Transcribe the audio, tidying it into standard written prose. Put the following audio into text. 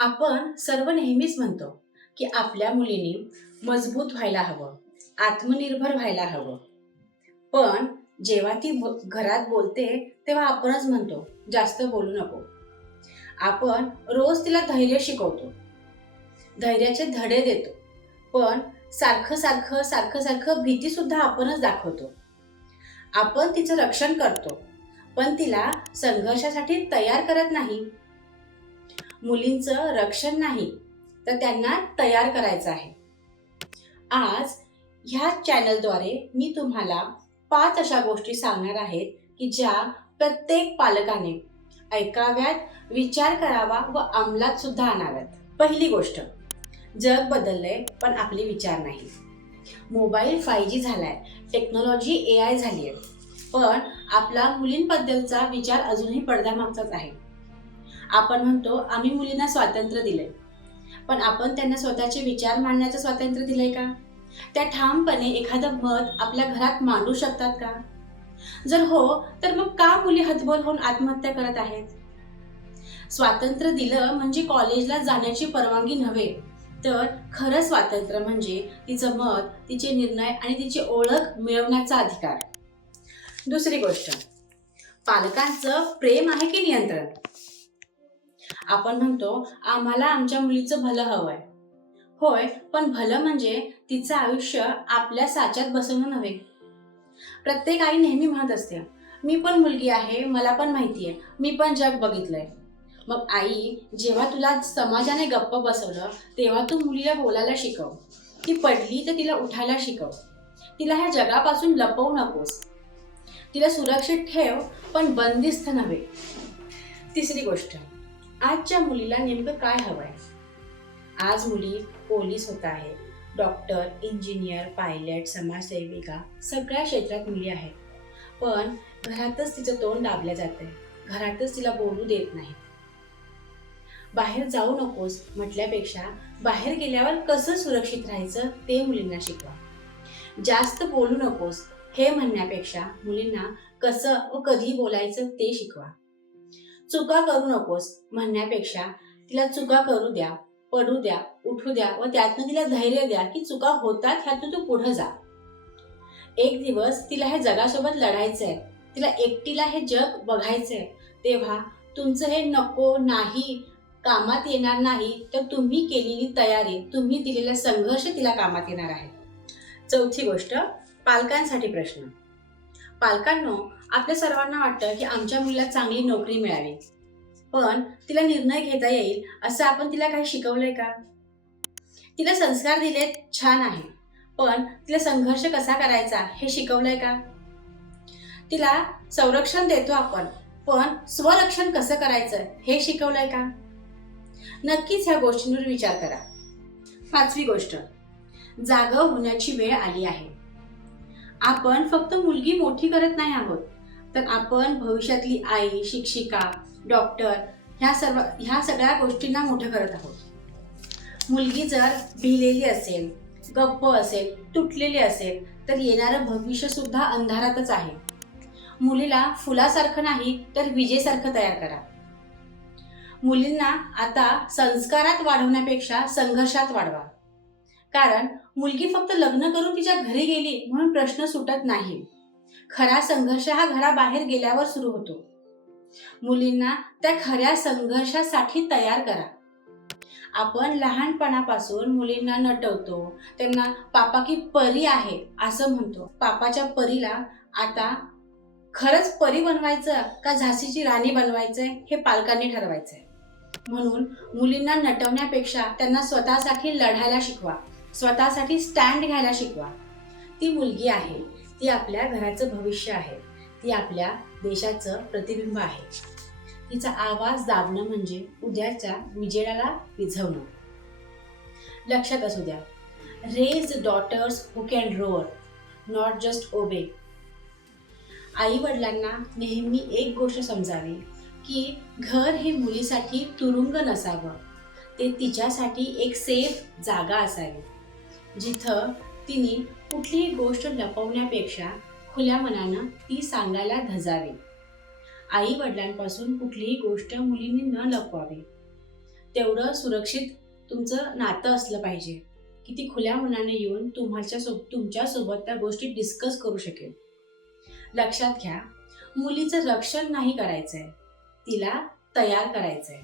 आपण सर्व नेहमीच म्हणतो की आपल्या मुलीने मजबूत व्हायला हवं, आत्मनिर्भर व्हायला हवं. पण जेव्हा ती घरात बोलते तेव्हा आपणच म्हणतो जास्त बोलू नको. आपण रोज तिला धैर्य शिकवतो, धैर्याचे धडे देतो. पण सारखं सारखं सारखं सारखं भीती सुद्धा आपणच दाखवतो. आपण तिचं रक्षण करतो, पण तिला संघर्षासाठी तयार करत नाही. मुलींचं रक्षण नाही, तर त्यांना तयार करायचं आहे. आज ह्या चॅनलद्वारे मी तुम्हाला 5 अशा गोष्टी सांगणार आहेत की ज्या प्रत्येक पालकाने ऐकाव्यात, विचार करावा व अंमलात सुद्धा आणाव्यात. पहिली गोष्ट, जग बदललंय पण आपले विचार नाही. मोबाईल 5G झालाय, टेक्नॉलॉजी AI झाली आहे, पण आपला मुलींबद्दलचा विचार अजूनही पडद्यामागचाच आहे. आपण म्हणतो आम्ही मुलींना स्वातंत्र्य दिलंय, पण आपण त्यांना स्वतःचे विचार मांडण्याचं स्वातंत्र्य दिलंय का? त्या ठामपणे एखादं मत आपल्या घरात मांडू शकतात का? जर हो, तर मग का मुली हतबल होऊन आत्महत्या करत आहेत? स्वातंत्र्य दिलं म्हणजे कॉलेजला जाण्याची परवानगी नव्हे, तर खरं स्वातंत्र्य म्हणजे तिचं मत, तिचे निर्णय आणि तिची ओळख मिळवण्याचा अधिकार. दुसरी गोष्ट, पालकांचं प्रेम आहे की नियंत्रण? आपण म्हणतो आम्हाला आमच्या मुलीचं भलं हवंय. होय, पण भलं म्हणजे तिचं आयुष्य आपल्या साच्यात बसवणं नव्हे. प्रत्येक आई नेहमी म्हणत असते, मी पण मुलगी आहे, मला पण माहिती आहे, मी पण जग बघितलंय. मग आई, जेव्हा तुला समाजाने गप्प बसवलं तेव्हा तू मुलीला बोलायला शिकव. ती पडली तर तिला उठायला शिकव. तिला ह्या जगापासून लपवू नकोस. तिला सुरक्षित ठेव, पण बंदिस्त नव्हे. तिसरी गोष्ट, आजच्या मुलीला नेमकं काय हवंय? आज मुली पोलीस होत आहेत, डॉक्टर, इंजिनियर, पायलट, समाजसेविका, सगळ्या क्षेत्रात मुली आहेत. पण घरातच तिचं तोंड दाबलं जातंय, घरातच तिला बोलू देत नाही. बाहेर जाऊ नकोस म्हटल्यापेक्षा बाहेर गेल्यावर कसं सुरक्षित राहायचं ते मुलींना शिकवा. जास्त बोलू नकोस हे म्हणण्यापेक्षा मुलींना कसं व कधी बोलायचं ते शिकवा. चुका करू नकोस म्हणण्यापेक्षा तिला चुका करू द्या, पडू द्या, उठू द्या व त्यातनं तिला धैर्य द्या की चुका होतात, ह्यातून तू पुढे जा. एक दिवस तिला ह्या जगासोबत लढायचंय, तिला एकटीला हे जग बघायचंय. तेव्हा तुमचं हे नको, नाही कामात येणार नाही, तर तुम्ही केलेली तयारी, तुम्ही दिलेला संघर्ष तिला कामात येणार आहे. चौथी गोष्ट, पालकांसाठी प्रश्न. पालकांनो, आपल्या सर्वांना वाटतं की आमच्या मुलीला चांगली नोकरी मिळावी, पण तिला निर्णय घेता येईल असं आपण तिला काही शिकवलंय का? तिला संस्कार दिलेत, छान आहे, पण तिला संघर्ष कसा करायचा हे शिकवलंय का? तिला संरक्षण देतो आपण, पण स्वरक्षण कसं करायचं हे शिकवलंय का? नक्कीच ह्या गोष्टींवर विचार करा. पाचवी गोष्ट, जागा होण्याची वेळ आली आहे. आपण फक्त मुलगी मोठी करत नाही आहोत, तर आपण भविष्यातली आई, शिक्षिका, डॉक्टर ह्या सगळ्या गोष्टींना मोठं करत आहोत. मुलगी जर भिलेली असेल, गप्प असेल, तुटलेली असेल, तर येणारं भविष्य सुद्धा अंधारातच आहे. मुलीला फुलासारखं नाही तर विजेसारखं तयार करा. मुलींना आता संस्कारात वाढवण्यापेक्षा संघर्षात वाढवा. कारण मुलगी फक्त लग्न करून तिच्या घरी गेली म्हणून प्रश्न सुटत नाही. खरा संघर्ष हा घराबाहेर गेल्यावर सुरू होतो. मुलींना त्या खऱ्या संघर्षासाठी तयार करा. आपण लहानपणापासून मुलींना नटवतो, त्यांना पापा की परी आहे असं म्हणतो. पापाच्या परीला आता खरंच परी बनवायचं का झाशीची राणी बनवायचंय हे पालकांनी ठरवायचंय. म्हणून मुलींना नटवण्यापेक्षा त्यांना स्वतःसाठी लढायला शिकवा, स्वतःसाठी स्टँड घ्यायला शिकवा. ती मुलगी आहे, ती आपल्या घराचं भविष्य आहे, ती आपल्या देशाचं प्रतिबिंब आहे. तिचा आवाज दाबणं म्हणजे उद्याच्या विजेला विझवणं. लक्षात असू द्या, raise daughters who can roar, not just obey. आई वडिलांना नेहमी एक गोष्ट समजावी की घर हे मुलीसाठी तुरुंग नसावं, ते तिच्यासाठी एक सेफ जागा असावी, जिथं तिने कुठलीही गोष्ट लपवण्यापेक्षा खुल्या मनानं ती सांगायला धजावी. आई वडिलांपासून कुठलीही गोष्ट मुलींनी न लपवावी. तेवढं सुरक्षित तुमचं नातं असलं पाहिजे की ती खुल्या मनाने येऊन तुमच्यासोबत त्या गोष्टी डिस्कस करू शकेल. लक्षात घ्या, मुलीचं रक्षण नाही करायचंय, तिला तयार करायचंय.